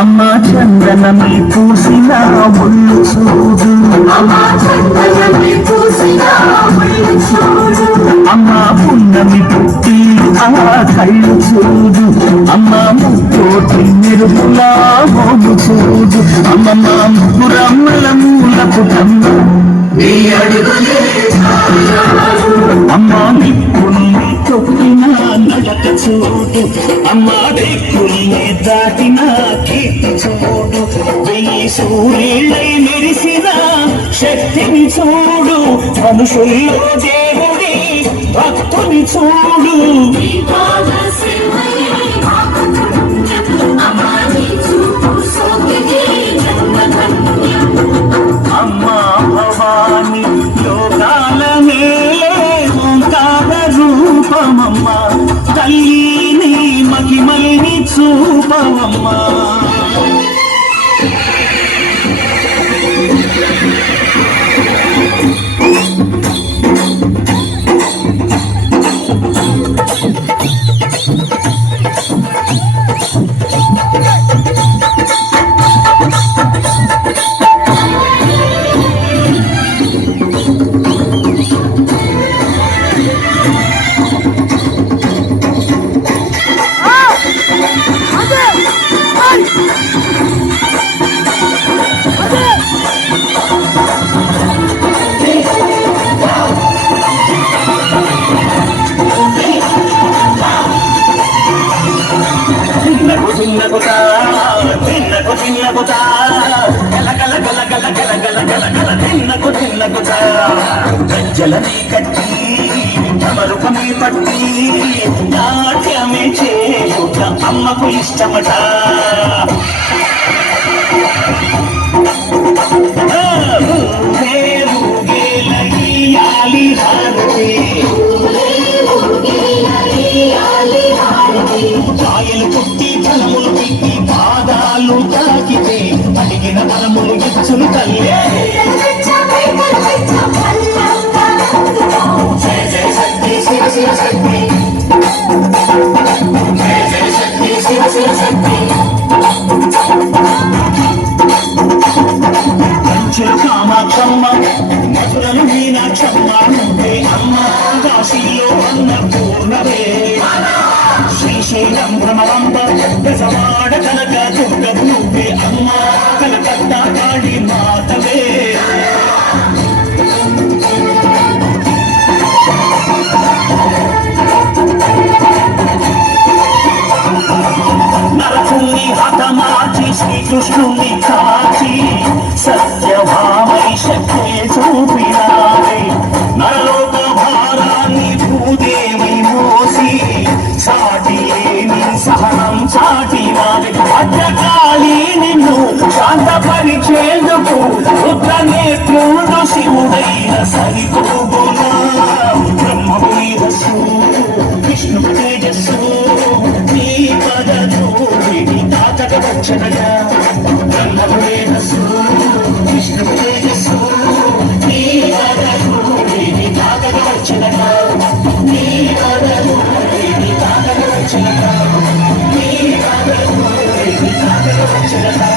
అమ్మ చందనమి పూసిన ఒళ్ళు చూడు, అమ్మ పున్నమి పుట్టి ఆ కళ్ళు చూడు, అమ్మ ముక్కోటి మెరుపులా మోము చూడు, అమ్మమ్మ ముగ్గురమ్మల మూల పుటమ్మ అమ్మ నిప్పుల్ని తొక్కిన నడక చూడు, అమ్మ దిక్కుల్ని దాటిన కీర్తి చూడు, వెయ్యి సూర్యులై మెరిసిన శక్తిని చూడు, మనుషుల్లో దేవుడి భక్తుని చూడు. అమ్మా భవాని లోకాల మేలే ఓంకార రూపమమ్మ, తల్లిని మహిమల్ని చూపవమ్మా. గజ్జలనే కట్టి తమరుపమే పట్టి నాట్యమే చేయుట అమ్మకు ఇష్టమట. కాయలు కొట్టి ఫలములు పెట్టి పాదాలు తాకితే అడిగిన ఫలములు ఇచ్చులు తల్లే. జయ జయ శక్తి శివ శివ శక్తి, జయ జయ శక్తి శివ శివ శక్తి. కంచెల కామాక్షమ్మ, మధురలు మీనాక్షమ్మ నువ్వే అమ్మ, కాశీలో అన్నపూర్ణవే, శ్రీశైలం భ్రమరంబ గజవాడ కనక దుర్గవు నువ్వే అమ్మ, కలకత్తా కాళీ మాతవే. నరకుని హతమార్చి శ్రీకృష్ణుని కాచి సత్యభామై శక్తి చూపినావే, నరలోక భారాన్ని భూదేవి మోసి సాటి లేని సహనం చాటినావే. భద్రకాళి నిన్ను శాంతపరిచేందుకు రుద్రనేత్రుడు శివుడైన సరిపోగునా. బ్రహ్మకు మేధస్సు విష్ణుకు తేజస్సు, నీ పద ధూళిని తాకక వచ్చనగా. బ్రహ్మకు మేధస్సు విష్ణుకు తేజస్సు, నీ పద ధూళిని తాకక వచ్చనగా. నీ పద ధూళిని తాకక వచ్చనగా, నీ పద ధూళిని తాకక వచ్చనగా.